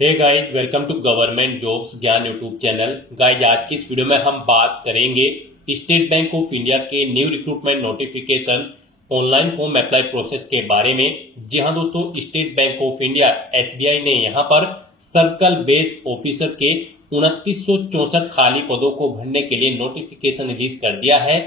Hey guys, welcome to government jobs Gyan YouTube channel. Guys, आज की इस वीडियो में हम बात करेंगे स्टेट बैंक ऑफ इंडिया के new recruitment notification online form apply process के बारे में। जी हाँ दोस्तों, State Bank of India SBI ने यहाँ पर सर्कल बेस ऑफिसर के 2964 खाली पदों को भरने के लिए नोटिफिकेशन रिलीज कर दिया है।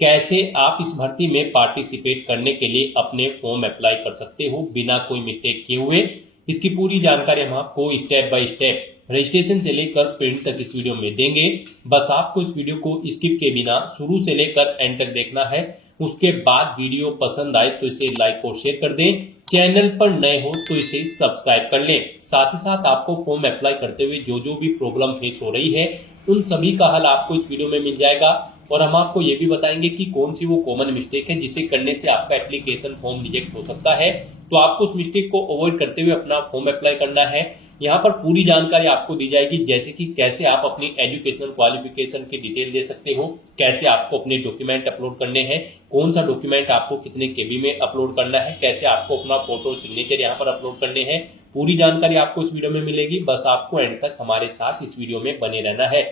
कैसे आप इस भर्ती में पार्टिसिपेट करने के लिए अपने फॉर्म अप्लाई कर सकते हो बिना कोई मिस्टेक किए हुए, इसकी पूरी जानकारी हम आपको स्टेप बाय स्टेप रजिस्ट्रेशन से लेकर प्रिंट तक इस वीडियो में देंगे। बस आपको इस वीडियो को स्किप के बिना शुरू से लेकर एंड तक देखना है। उसके बाद वीडियो पसंद आए तो इसे लाइक और शेयर कर दें। चैनल पर नए हो तो इसे सब्सक्राइब कर लें। साथ ही साथ आपको फॉर्म अप्लाई करते हुए जो जो भी प्रॉब्लम फेस हो रही है उन सभी का हल आपको इस वीडियो में मिल जाएगा। और हम आपको ये भी बताएंगे कि कौन सी वो कॉमन मिस्टेक है जिसे करने से आपका एप्लीकेशन फॉर्म रिजेक्ट हो सकता है। तो आपको उस मिस्टेक को अवॉइड करते हुए अपना फॉर्म अप्लाई करना है। यहाँ पर पूरी जानकारी आपको दी जाएगी, जैसे कि कैसे आप अपनी एजुकेशनल क्वालिफिकेशन की डिटेल दे सकते हो, कैसे आपको अपने डॉक्यूमेंट अपलोड करने हैं, कौन सा डॉक्यूमेंट आपको कितने केबी में अपलोड करना है, कैसे आपको अपना फोटो सिग्नेचर यहाँ पर अपलोड करने हैं। पूरी जानकारी आपको इस वीडियो में मिलेगी। बस आपको एंड तक हमारे साथ इस वीडियो में बने रहना है।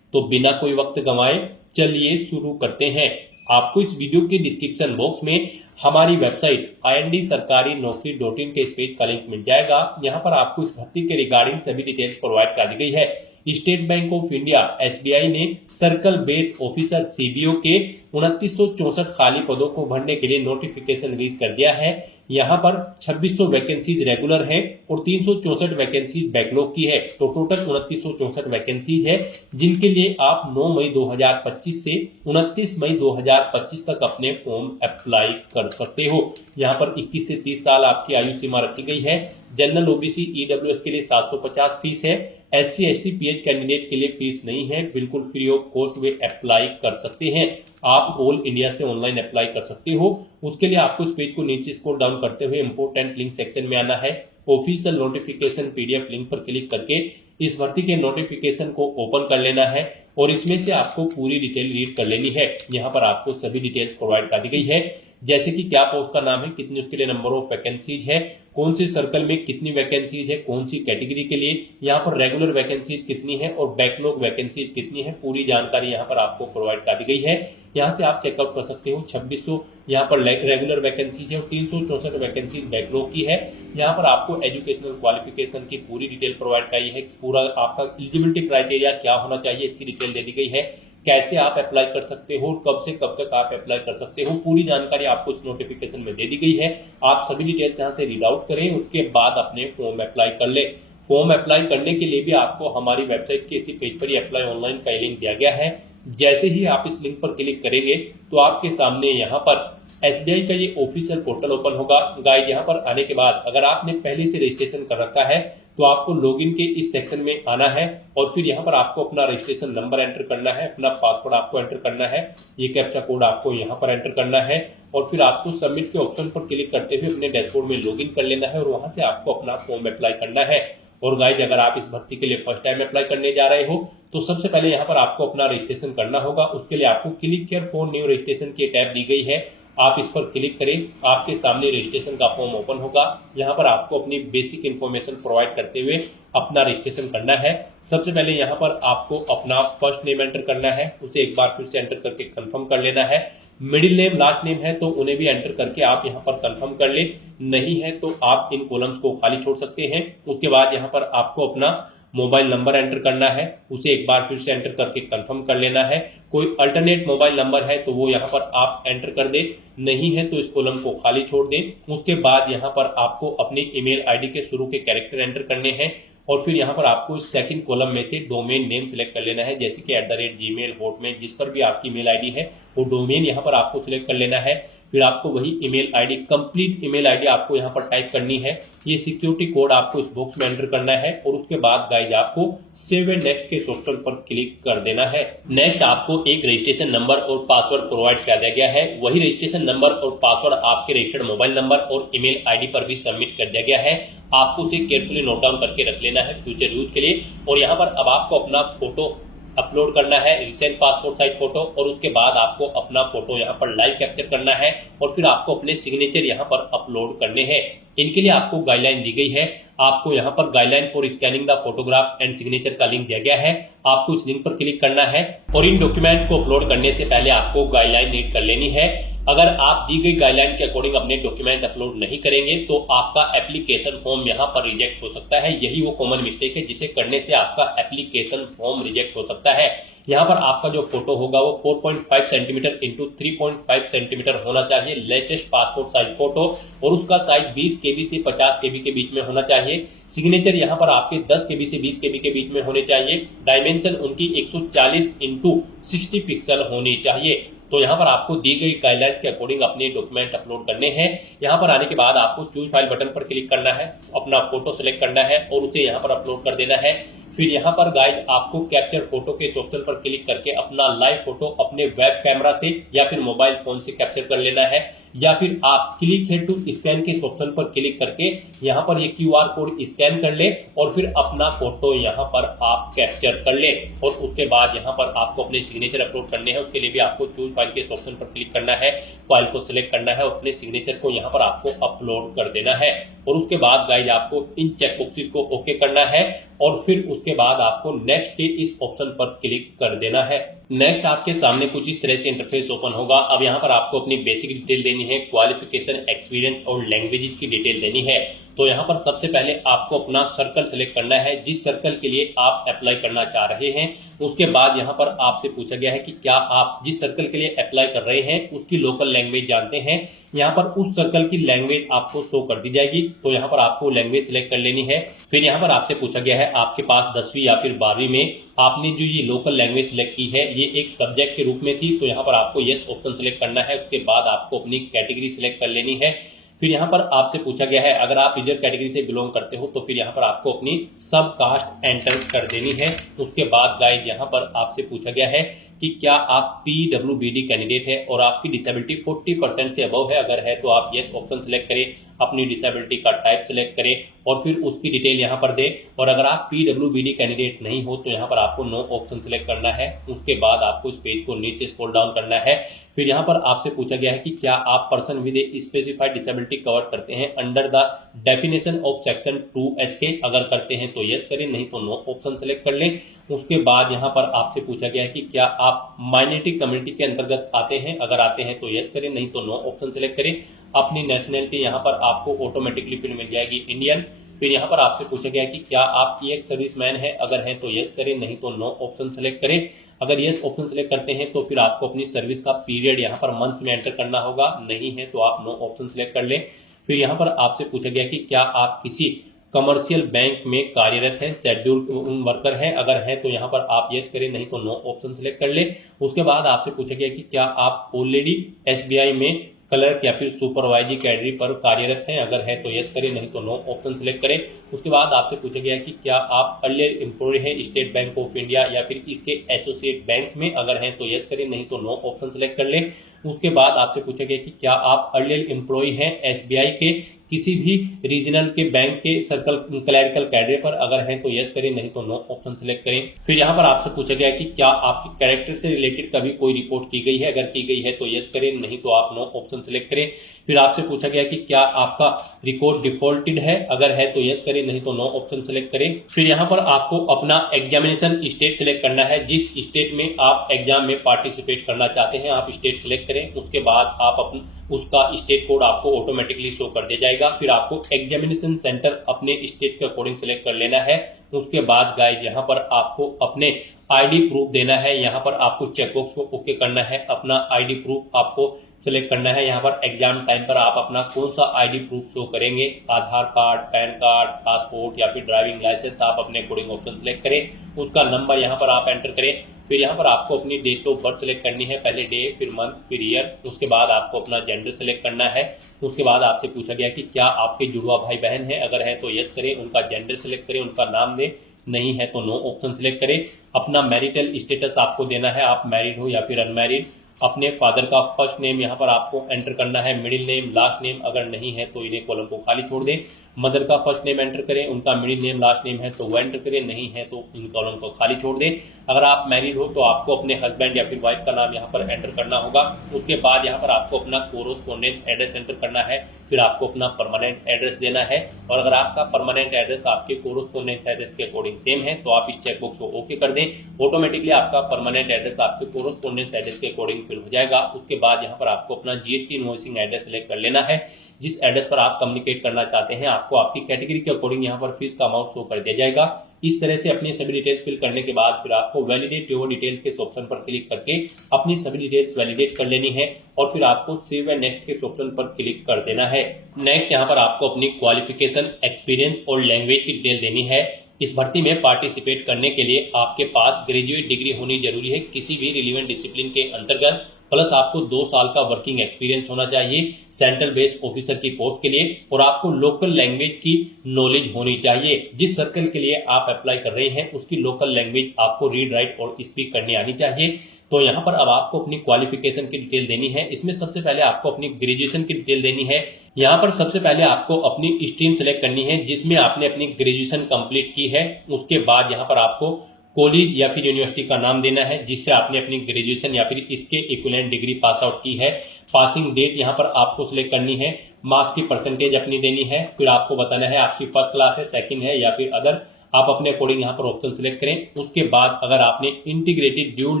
तो बिना कोई वक्त गंवाए चलिए शुरू करते हैं। आपको इस वीडियो के डिस्क्रिप्शन बॉक्स में हमारी वेबसाइट IND-sarkari-naukri.in के इस पेज का लिंक मिल जाएगा। यहाँ पर आपको इस भर्ती के रिगार्डिंग सभी डिटेल्स प्रोवाइड कर दी गई है। State Bank of India SBI ने सर्कल बेस ऑफिसर सीबीओ के 2964 खाली पदों को भरने के लिए नोटिफिकेशन रिलीज कर दिया है। यहाँ पर 2600 वैकेंसीज रेगुलर हैं और 364 वैकेंसीज बैकलॉग की है। तो टोटल 2964 वैकेंसीज है, जिनके लिए आप 9 मई 2025 से 29 मई 2025 तक अपने फॉर्म अप्लाई कर सकते हो। यहाँ पर 21 से 30 साल आपकी आयु सीमा रखी गई है। जनरल ओबीसी ईडब्ल्यूएस के लिए 750 फीस है। SC ST PH कैंडिडेट के लिए फीस नहीं है, बिल्कुल free of cost way apply कर सकते हैं। आप ऑल इंडिया से ऑनलाइन अप्लाई कर सकते हो। उसके लिए आपको इस पेज को नीचे स्क्रॉल डाउन करते हुए इंपोर्टेंट लिंक सेक्शन में आना है। ऑफिशियल नोटिफिकेशन PDF लिंक पर क्लिक करके इस भर्ती के नोटिफिकेशन को ओपन कर लेना है और इसमें से आपको पूरी डिटेल रीड कर लेनी है। यहाँ पर आपको सभी डिटेल्स प्रोवाइड कर दी गई है, जैसे कि क्या पोस्ट का नाम है, कितनी उसके लिए नंबर ऑफ वैकेंसीज है, कौन से सर्कल में कितनी वैकेंसीज है, कौन सी कैटेगरी के लिए, यहाँ पर रेगुलर वैकेंसीज कितनी है और बैकलॉग वैकेंसीज कितनी है। पूरी जानकारी यहाँ पर आपको प्रोवाइड कर दी गई है। यहाँ से आप चेकआउट कर सकते हो। 2600 यहाँ पर रेगुलर वैकेंसीज है और 364 वैकेंसीज बैकलॉग की है। यहाँ पर आपको एजुकेशनल क्वालिफिकेशन की पूरी डिटेल प्रोवाइड कराई है। पूरा आपका एलिजिबिलिटी क्राइटेरिया क्या होना चाहिए इसकी डिटेल दे दी गई है। कैसे आप अप्लाई कर सकते हो, कब से कब तक आप अप्लाई कर सकते हो, पूरी जानकारी आपको इस नोटिफिकेशन में दे दी गई है। आप सभी डिटेल्स यहाँ से रीड आउट करें, उसके बाद अपने फॉर्म अप्लाई कर ले। फॉर्म अप्लाई करने के लिए भी आपको हमारी वेबसाइट के इसी पेज पर ही अप्लाई ऑनलाइन का लिंक दिया गया है। जैसे ही आप इस लिंक पर क्लिक करेंगे तो आपके सामने यहाँ पर एसबीआई का ये ऑफिशियल पोर्टल ओपन होगा। गाइड, यहाँ पर आने के बाद अगर आपने पहले से रजिस्ट्रेशन कर रखा है तो आपको लॉगिन के इस सेक्शन में आना है और फिर यहाँ पर आपको अपना रजिस्ट्रेशन नंबर एंटर करना है, अपना पासवर्ड आपको एंटर करना है, ये कैप्चा कोड आपको यहाँ पर एंटर करना है और फिर आपको सबमिट के ऑप्शन पर क्लिक करते हुए अपने डैशबोर्ड में लॉगिन कर लेना है और वहां से आपको अपना फॉर्म अप्लाई करना है। और गाइज, अगर आप इस भर्ती के लिए फर्स्ट टाइम अप्लाई करने जा रहे हो तो सबसे पहले यहाँ पर आपको अपना रजिस्ट्रेशन करना होगा। उसके लिए आपको click here for new registration की टैब दी गई है, आप इस पर क्लिक करें। आपके सामने रजिस्ट्रेशन का फॉर्म ओपन होगा। यहाँ पर आपको अपनी बेसिक इन्फॉर्मेशन प्रोवाइड करते हुए अपना रजिस्ट्रेशन करना है। सबसे पहले यहाँ पर आपको अपना फर्स्ट नेम एंटर करना है, उसे एक बार फिर से एंटर करके कंफर्म कर लेना है। मिडिल नेम, लास्ट नेम है तो उन्हें भी एंटर करके आप यहाँ पर कंफर्म कर ले, नहीं है तो आप इन कॉलम्स को खाली छोड़ सकते हैं। उसके बाद यहाँ पर आपको अपना मोबाइल नंबर एंटर करना है, उसे एक बार फिर से एंटर करके कंफर्म कर लेना है। कोई अल्टरनेट मोबाइल नंबर है तो वो यहाँ पर आप एंटर कर दे, नहीं है तो इस कॉलम को खाली छोड़ दें। उसके बाद यहाँ पर आपको अपनी ईमेल आईडी के शुरू के कैरेक्टर एंटर करने हैं और फिर यहाँ पर आपको सेकंड कॉलम में से डोमेन नेम सिलेक्ट कर लेना है, जैसे कि @gmail, हॉटमेल, जिस पर भी आपकी ईमेल आईडी है वो डोमेन यहाँ पर आपको सिलेक्ट कर लेना है। फिर आपको वही email ID, complete email ID आपको यहाँ पर टाइप करनी है। ये सिक्योरिटी कोड आपको इस बॉक्स में एंटर करना है और उसके बाद गाइज आपको सेव एंड नेक्स्ट के ऑप्शन पर क्लिक कर देना है। नेक्स्ट आपको एक रजिस्ट्रेशन नंबर और पासवर्ड प्रोवाइड कर दिया गया है। वही रजिस्ट्रेशन नंबर और पासवर्ड आपके रजिस्टर्ड मोबाइल नंबर और ईमेल आईडी पर भी सबमिट कर दिया गया है। आपको उसे केयरफुली नोट डाउन करके रख लेना है फ्यूचर यूज के लिए। और यहाँ पर अब आपको अपना फोटो अपलोड करना है, रिसेंट पासपोर्ट साइज फोटो, और उसके बाद आपको अपना फोटो यहाँ पर लाइव कैप्चर करना है और फिर आपको अपने सिग्नेचर यहाँ पर अपलोड करने हैं। इनके लिए आपको गाइडलाइन दी गई है। आपको यहाँ पर guideline for scanning the photograph and signature का लिंक दिया गया है। आपको इस लिंक पर क्लिक करना है और इन डॉक्यूमेंट्स को अपलोड करने से पहले आपको गाइडलाइन रीड कर लेनी है। अगर आप दी गई गाइडलाइन के अकॉर्डिंग अपने डॉक्यूमेंट अपलोड नहीं करेंगे तो आपका एप्लीकेशन फॉर्म यहाँ पर रिजेक्ट हो सकता है। यही वो कॉमन मिस्टेक है जिसे करने से आपका एप्लीकेशन फॉर्म रिजेक्ट हो सकता है। यहाँ पर आपका जो फोटो होगा वो 4.5 सेंटीमीटर इंटू 3.5 सेंटीमीटर होना चाहिए, लेटेस्ट पासपोर्ट साइज फोटो, और उसका साइज 20 KB से 50 KB के बीच में होना चाहिए। सिग्नेचर यहाँ पर आपके 10 KB से 20 KB के बीच में होने चाहिए। डायमेंशन उनकी 140 इंटू 60 पिक्सल होनी चाहिए। तो यहाँ पर आपको दी गई गाइडलाइन के अकॉर्डिंग अपने डॉक्यूमेंट अपलोड करने हैं। यहाँ पर आने के बाद आपको चूज फाइल बटन पर क्लिक करना है, अपना फोटो सेलेक्ट करना है और उसे यहाँ पर अपलोड कर देना है। फिर यहाँ पर गाइस आपको कैप्चर फोटो के ऑप्शन पर क्लिक करके अपना लाइव फोटो अपने वेब कैमरा से या फिर मोबाइल फोन से कैप्चर कर लेना है, या फिर आप क्लिक है टू स्कैन के ऑप्शन पर क्लिक करके यहाँ पर ये QR कोड स्कैन कर ले और फिर अपना फोटो यहाँ पर आप कैप्चर कर ले। और उसके बाद यहाँ पर आपको अपने सिग्नेचर अपलोड करने हैं। उसके लिए भी आपको चूज फाइल के ऑप्शन पर क्लिक करना है, फाइल को सिलेक्ट करना है और अपने सिग्नेचर को यहाँ पर आपको अपलोड कर देना है। और उसके बाद गाइस आपको इन चेक बॉक्सेस को ओके करना है और फिर उसके बाद आपको नेक्स्ट के इस ऑप्शन पर क्लिक कर देना है। नेक्स्ट आपके सामने कुछ इस तरह से इंटरफेस ओपन होगा। अब यहाँ पर आपको अपनी बेसिक डिटेल देनी है, क्वालिफिकेशन, एक्सपीरियंस और लैंग्वेजेस की डिटेल देनी है। तो यहाँ पर सबसे पहले आपको अपना सर्कल सेलेक्ट करना है, जिस सर्कल के लिए आप अप्लाई करना चाह रहे हैं। उसके बाद यहाँ पर आपसे पूछा गया है कि क्या आप जिस सर्कल के लिए अप्लाई कर रहे हैं उसकी लोकल लैंग्वेज जानते हैं। यहाँ पर उस सर्कल की लैंग्वेज आपको शो कर दी जाएगी, तो यहाँ पर आपको लैंग्वेज सिलेक्ट कर लेनी है। फिर यहाँ पर आपसे पूछा गया है आपके पास 10वीं या फिर 12वीं में आपने जो ये लोकल लैंग्वेज सिलेक्ट की है ये एक सब्जेक्ट के रूप में थी, तो यहाँ पर आपको यस ऑप्शन सिलेक्ट करना है। उसके बाद आपको अपनी कैटेगरी सिलेक्ट कर लेनी है। फिर यहाँ पर आपसे पूछा गया है अगर आप रिजर्व कैटेगरी से बिलोंग करते हो तो फिर यहाँ पर आपको अपनी सब कास्ट एंटर कर देनी है। उसके बाद गाइस यहाँ पर आपसे पूछा गया है कि क्या आप PWBD कैंडिडेट है और आपकी डिसेबिलिटी 40% से अबव है। अगर है तो आप यस ऑप्शन सिलेक्ट करें, अपनी डिसेबिलिटी का टाइप सिलेक्ट करें और फिर उसकी डिटेल यहाँ पर दें। और अगर आप PWBD कैंडिडेट नहीं हो तो यहाँ पर आपको नो ऑप्शन सिलेक्ट करना है। उसके बाद आपको इस पेज को नीचे स्क्रॉल डाउन करना है। फिर यहाँ पर आपसे पूछा गया है कि क्या आप person with a specified disability cover करते हैं under the definition of section 2SK। अगर करते हैं तो यस करें, नहीं तो नो ऑप्शन सिलेक्ट कर लें। उसके बाद यहाँ पर आपसे पूछा गया है कि क्या आप माइनॉरिटी कम्युनिटी के अंतर्गत आते हैं। अगर आते हैं तो यस करें, नहीं तो नो ऑप्शन सिलेक्ट करें। अपनी नेशनलिटी यहाँ पर आपको ऑटोमेटिकली फिर मिल जाएगी इंडियन। फिर यहाँ पर आपसे पूछा गया कि क्या आप एक्स सर्विसमैन है। अगर है तो यस करें, नहीं तो नो ऑप्शन सेलेक्ट करें। अगर यस ऑप्शन सेलेक्ट करते हैं तो फिर आपको अपनी सर्विस का पीरियड यहाँ पर मंथ्स में एंटर करना होगा, नहीं है तो आप नो ऑप्शन सेलेक्ट कर लें। फिर यहाँ पर आपसे पूछा गया कि क्या आप किसी कमर्शियल बैंक में कार्यरत है, शेड्यूल्ड वर्कर है। अगर है तो यहाँ पर आप यस करें, नहीं तो नो ऑप्शन सेलेक्ट कर ले। उसके बाद आपसे पूछा गया कि क्या आप ऑलरेडी SBI में क्लर्क या फिर सुपरवाइजरी कैडरी पर कार्यरत हैं। अगर है तो यस करें, नहीं तो नो ऑप्शन सेलेक्ट करें। उसके बाद आपसे पूछा गया कि क्या आप अर्लियर एम्प्लॉय हैं स्टेट बैंक ऑफ इंडिया या फिर इसके एसोसिएट बैंक्स में। अगर हैं तो यस करें, नहीं तो नो ऑप्शन सेलेक्ट कर लें। उसके बाद आपसे पूछा गया कि क्या आप अर्लियर एम्प्लॉय हैं SBI के किसी भी रीजनल के बैंक के सर्कल क्लरिकल कैडरे पर। अगर है तो यस करें, नहीं तो नो ऑप्शन सेलेक्ट करें। फिर यहाँ पर आपसे पूछा गया कि क्या आपकी कैरेक्टर से रिलेटेड कभी कोई रिपोर्ट की गई है। अगर की गई है तो यस करें, नहीं तो आप नो ऑप्शन सेलेक्ट करें। फिर आपसे पूछा गया कि क्या आपका रिकॉर्ड डिफॉल्टेड है। अगर है तो यस करें, नहीं तो नो ऑप्शन सेलेक्ट करें। फिर यहाँ पर आपको अपना एग्जामिनेशन स्टेट सेलेक्ट करना है, जिस स्टेट में आप एग्जाम में पार्टिसिपेट करना चाहते हैं आप स्टेट सेलेक्ट करें। उसके बाद आप उसका स्टेट कोड आपको ऑटोमेटिकली शो कर दिया जाएगा। फिर आपको एग्जामिनेशन सेंटर अपने स्टेट के अकॉर्डिंग सेलेक्ट कर लेना है। उसके बाद गाइस यहाँ पर आपको अपने ID प्रूफ देना है। यहाँ पर आपको चेकबॉक्स को ओके करना है, अपना ID प्रूफ आपको सेलेक्ट करना है। यहाँ पर एग्जाम टाइम पर आप अपना कौन सा ID प्रूफ शो करेंगे, आधार कार्ड, पैन कार्ड, पासपोर्ट या फिर ड्राइविंग लाइसेंस, आप अपने अकॉर्डिंग ऑप्शन सेलेक्ट करें। उसका नंबर यहाँ पर आप एंटर करें। फिर यहाँ पर आपको अपनी डेट ऑफ बर्थ सेलेक्ट करनी है, पहले डे फिर मंथ फिर ईयर। उसके बाद आपको अपना जेंडर सेलेक्ट करना है। उसके बाद आपसे पूछा गया कि क्या आपके जुड़वा भाई बहन है। अगर है तो यस करें, उनका जेंडर सेलेक्ट करें, उनका नाम दें, नहीं है तो नो ऑप्शन सेलेक्ट करें। अपना मैरिटल स्टेटस आपको देना है, आप मैरिड हो या फिर अनमैरिड। अपने फादर का फर्स्ट नेम यहाँ पर आपको एंटर करना है, मिडिल नेम, लास्ट नेम। अगर नहीं है तो इन्हें कॉलम को खाली छोड़ दें। मदर का फर्स्ट नेम एंटर करें, उनका मिडिल नेम लास्ट नेम है तो वो एंटर करें, नहीं है तो इन कॉलम को खाली छोड़ दें। अगर आप मैरिड हो तो आपको अपने हस्बैंड या फिर वाइफ का नाम यहाँ पर एंटर करना होगा। उसके बाद यहाँ पर आपको अपना कोरोस्पोंडेंस एड्रेस एंटर करना है, फिर आपको अपना परमानेंट एड्रेस देना है और अगर आपका परमानेंट एड्रेस आपके कोरोस्पोंडेंस एड्रेस के अकॉर्डिंग सेम है तो आप इस चेकबॉक्स को ओके कर दें। ऑटोमेटिकली आपका परमानेंट एड्रेस आपके कोरोस्पोंडेंस एड्रेस के अकॉर्डिंग फिल हो जाएगा। उसके बाद यहाँ पर आपको अपना जीएसटी इनवॉइसिंग एड्रेस सेलेक्ट कर लेना है। जिस एड्रेस पर आप कम्युनिकेट करना चाहते हैं आपको आपकी कैटेगरी के अकॉर्डिंग यहाँ पर फीस का अमाउंट शो कर दिया जाएगा। इस तरह से अपनी सभी डिटेल्स फिल करने के बाद फिर आपको वैलिडेट योर डिटेल्स के ऑप्शन पर क्लिक करके अपनी सभी डिटेल्स वैलिडेट कर लेनी है और फिर आपको सेव एंड नेक्स्ट के ऑप्शन पर क्लिक कर देना है। नेक्स्ट यहाँ पर आपको अपनी क्वालिफिकेशन, एक्सपीरियंस और लैंग्वेज की डिटेल देनी है। इस भर्ती में पार्टिसिपेट करने के लिए आपके पास ग्रेजुएट डिग्री होनी जरूरी है किसी भी रिलेवेंट डिसिप्लिन के अंतर्गत, प्लस आपको 2 साल का वर्किंग एक्सपीरियंस होना चाहिए सेंट्रल बेस्ड ऑफिसर की पोस्ट के लिए और आपको लोकल लैंग्वेज की नॉलेज होनी चाहिए। जिस सर्कल के लिए आप अप्लाई कर रहे हैं उसकी लोकल लैंग्वेज आपको रीड, राइट और स्पीक करनी आनी चाहिए। तो यहाँ पर अब आपको अपनी क्वालिफिकेशन की डिटेल देनी है। इसमें सबसे पहले आपको अपनी ग्रेजुएशन की डिटेल देनी है। यहाँ पर सबसे पहले आपको अपनी स्ट्रीम सेलेक्ट करनी है जिसमें आपने अपनी ग्रेजुएशन कंप्लीट की है। उसके बाद यहाँ पर आपको कॉलेज या फिर यूनिवर्सिटी का नाम देना है जिससे आपने अपनी ग्रेजुएशन या फिर इसके इक्विवेलेंट डिग्री पास आउट की है। पासिंग डेट यहाँ पर आपको सिलेक्ट करनी है। मार्क्स की परसेंटेज अपनी देनी है। फिर आपको बताना है आपकी फर्स्ट क्लास है, सेकंड है या फिर अदर, आप अपने अकॉर्डिंग यहाँ पर ऑप्शन सिलेक्ट करें। उसके बाद अगर आपने इंटीग्रेटेड ड्यूल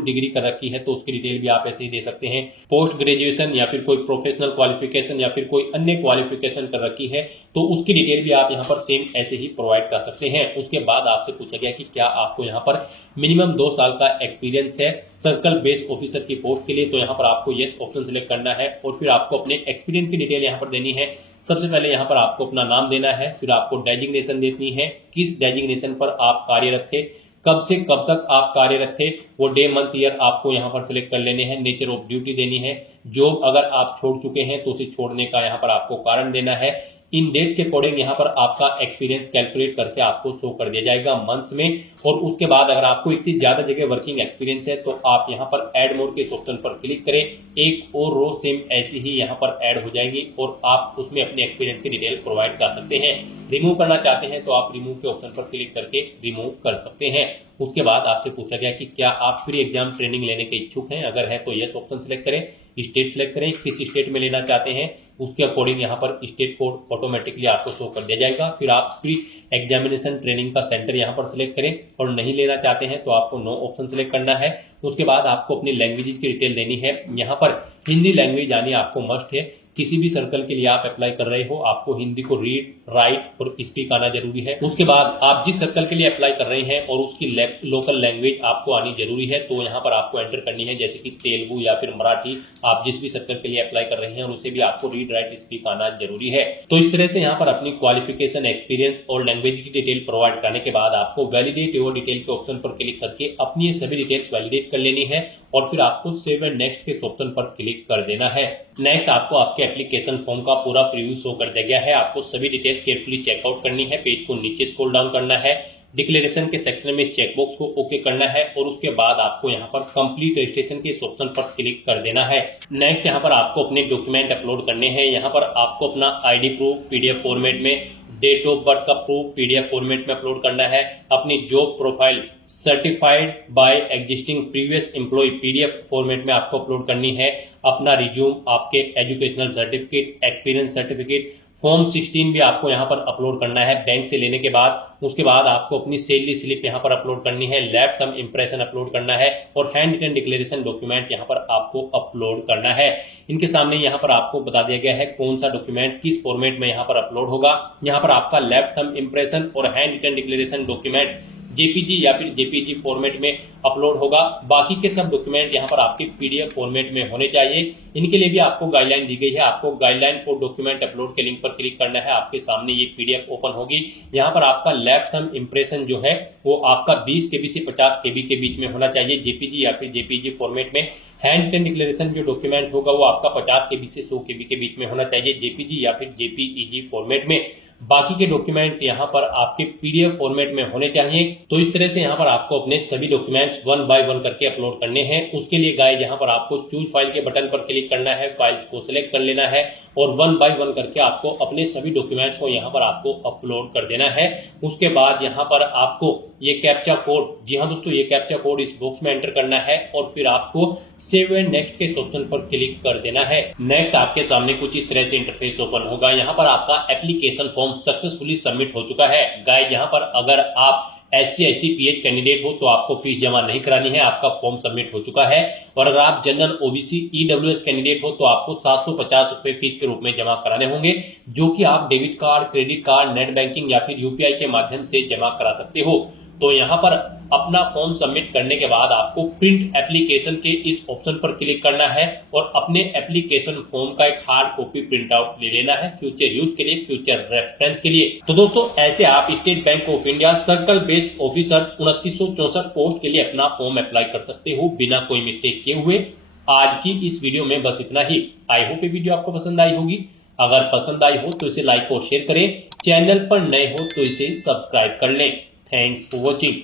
डिग्री कर रखी है तो उसकी डिटेल भी आप ऐसे ही दे सकते हैं। पोस्ट ग्रेजुएशन या फिर कोई प्रोफेशनल क्वालिफिकेशन या फिर कोई अन्य क्वालिफिकेशन कर रखी है तो उसकी डिटेल भी आप यहाँ पर सेम ऐसे ही प्रोवाइड कर सकते हैं। उसके बाद आपसे पूछा गया कि क्या आपको यहाँ पर मिनिमम 2 साल का एक्सपीरियंस है सर्कल बेस्ड ऑफिसर की पोस्ट के लिए, तो यहाँ पर आपको यस ऑप्शन सिलेक्ट करना है और फिर आपको अपने एक्सपीरियंस की डिटेल यहाँ पर देनी है। सबसे पहले यहाँ पर आपको अपना नाम देना है, फिर आपको डेजिग्नेशन देनी है, किस डेजिग्नेशन पर आप कार्यरत थे, कब से कब तक आप कार्यरत थे, वो डे मंथ ईयर आपको यहाँ पर सिलेक्ट कर लेने हैं। नेचर ऑफ ड्यूटी देनी है। जॉब अगर आप छोड़ चुके हैं तो उसे छोड़ने का यहाँ पर आपको कारण देना है। इन डेट्स के अकॉर्डिंग यहाँ पर आपका एक्सपीरियंस कैलकुलेट करके आपको शो कर दिया जाएगा मंथ्स में। और उसके बाद अगर आपको इतनी ज्यादा जगह वर्किंग एक्सपीरियंस है तो आप यहाँ पर ऐड मोर के ऑप्शन पर क्लिक करें। एक और रो सेम ऐसी ही यहाँ पर ऐड हो जाएगी और आप उसमें अपने एक्सपीरियंस की डिटेल प्रोवाइड कर सकते हैं। रिमूव करना चाहते हैं तो आप रिमूव के ऑप्शन पर क्लिक करके रिमूव कर सकते हैं। उसके बाद आपसे पूछा गया कि क्या आप प्री एग्जाम ट्रेनिंग लेने के इच्छुक हैं, अगर है तो यस ऑप्शन सिलेक्ट करें। स्टेट सिलेक्ट करें, किस स्टेट में लेना चाहते हैं उसके अकॉर्डिंग यहाँ पर स्टेट कोड ऑटोमेटिकली आपको शो कर दिया जाएगा। फिर आप प्री एग्जामिनेशन ट्रेनिंग का सेंटर यहाँ पर सिलेक्ट करें और नहीं लेना चाहते हैं तो आपको नो ऑप्शन सिलेक्ट करना है। उसके बाद आपको अपनी लैंग्वेजेस की डिटेल देनी है। यहाँ पर हिंदी लैंग्वेज आनी आपको मस्ट है। किसी भी सर्कल के लिए आप अप्लाई कर रहे हो आपको हिंदी को रीड, राइट और स्पीक आना जरूरी है। उसके बाद आप जिस सर्कल के लिए अप्लाई कर रहे हैं और उसकी लोकल लैंग्वेज आपको आनी जरूरी है तो यहाँ पर आपको एंटर करनी है, जैसे कि तेलुगु या फिर मराठी। आप जिस भी सर्कल के लिए अप्लाई कर रहे हैं और उसे भी आपको रीड, राइट, स्पीक आना जरूरी है। तो इस तरह से यहाँ पर अपनी क्वालिफिकेशन, एक्सपीरियंस और लैंग्वेज की डिटेल प्रोवाइड करने के बाद आपको वैलिडेट योर डिटेल के ऑप्शन पर क्लिक करके अपनी ये सभी डिटेल्स वैलिडेट कर लेनी है और फिर आपको सेव एंड नेक्स्ट के ऑप्शन पर क्लिक कर देना है। नेक्स्ट आपको आपके एप्लीकेशन फॉर्म का पूरा प्रीव्यू शो कर दिया गया है। आपको सभी डिटेल्स केयरफुली चेकआउट करनी है। पेज को नीचे स्क्रॉल डाउन करना है। डिक्लेरेशन के सेक्शन में इस चेकबॉक्स को ओके करना है और उसके बाद आपको यहाँ पर कंप्लीट रजिस्ट्रेशन के इस ऑप्शन पर क्लिक कर देना है। नेक्स्ट यहाँ पर आपको अपने डॉक्यूमेंट अपलोड करने हैं। यहाँ पर आपको अपना आईडी प्रूफ पीडीएफ फॉर्मेट में, डेट ऑफ बर्थ का प्रूफ पीडीएफ फॉर्मेट में अपलोड करना है, अपनी job profile certified by existing previous employ PDF format में आपको अपलोड करनी है, अपना रिज्यूम, आपके educational certificate, experience certificate, form 16 भी आपको यहाँ पर अपलोड करना है बैंक से लेने के बाद। उसके बाद आपको अपनी सैलरी स्लिप यहाँ पर अपलोड करनी है, लेफ्ट थंब इंप्रेशन अपलोड करना है और हैंड रिटन डिक्लेरेशन डॉक्यूमेंट यहाँ पर आपको अपलोड करना है। इनके सामने यहाँ पर आपको बता दिया गया है कौन सा डॉक्यूमेंट किस फॉर्मेट में यहाँ पर अपलोड होगा। यहाँ पर आपका लेफ्ट थंब इंप्रेशन और handwritten declaration document JPG या फिर जेपीजी फॉर्मेट में अपलोड होगा। बाकी के सब डॉक्यूमेंट यहाँ पर आपके पीडीएफ फॉर्मेट में होने चाहिए। इनके लिए भी आपको गाइडलाइन दी गई है। आपको गाइडलाइन फॉर डॉक्यूमेंट अपलोड के लिंक पर क्लिक करना है। आपके सामने ये पीडीएफ ओपन होगी। यहाँ पर आपका लेफ्ट थंब इंप्रेशन जो है वो आपका 20 केबी से 50 केबी के बीच में होना चाहिए जेपीजी या फिर जेपीजी फॉर्मेट में। हैंड रिटन डिक्लेरेशन जो डॉक्यूमेंट होगा वो आपका 50 केबी से 100 केबी के बीच में होना चाहिए जेपीजी या फिर जेपीईजी फॉर्मेट में। बाकी के डॉक्यूमेंट यहाँ पर आपके पीडीएफ फॉर्मेट में होने चाहिए। तो इस तरह से यहाँ पर आपको अपने सभी डॉक्यूमेंट्स 1 बाय 1 करके अपलोड करने हैं। उसके लिए गाइस यहाँ पर आपको चूज फाइल के बटन पर क्लिक करना है, फाइल्स को सिलेक्ट कर लेना है और 1 बाय 1 करके आपको अपने सभी डॉक्यूमेंट्स को यहाँ पर आपको अपलोड कर देना है। उसके बाद यहाँ पर आपको ये कैप्चा कोड, जी हाँ दोस्तों, ये कैप्चा कोड इस बॉक्स में एंटर करना है और फिर आपको सेव एंड नेक्स्ट के ऑप्शन पर क्लिक कर देना है। नेक्स्ट आपके सामने कुछ इस तरह से इंटरफेस ओपन होगा। यहाँ पर आपका एप्लीकेशन फॉर्म सक्सेसफुली सबमिट हो चुका है। गाइस, यहाँ पर अगर आप SC ST PH कैंडिडेट हो तो आपको फीस जमा नहीं करानी है, आपका फॉर्म सबमिट हो चुका है। और अगर आप जनरल OBC EWS कैंडिडेट हो तो आपको 750 रुपए फीस के रूप में जमा कराने होंगे, जो कि आप debit card, credit card, net banking या फिर UPI के माध्यम से जमा करा सकते हो। तो यहाँ पर अपना फॉर्म सबमिट करने के बाद आपको प्रिंट एप्लीकेशन के इस ऑप्शन पर क्लिक करना है और अपने एप्लीकेशन फॉर्म का एक हार्ड कॉपी प्रिंट आउट ले लेना है फ्यूचर यूज के लिए, फ्यूचर रेफरेंस के लिए। तो दोस्तों, ऐसे आप state Bank of India circle based officer 2964 post के लिए अपना फॉर्म अप्लाई कर सकते हो बिना कोई मिस्टेक किए हुए। आज की इस वीडियो में बस इतना ही। आई होप ये वीडियो आपको पसंद आई होगी। अगर पसंद आई हो तो इसे लाइक और शेयर करें, चैनल पर नए हो तो इसे सब्सक्राइब कर लें। Thanks for watching.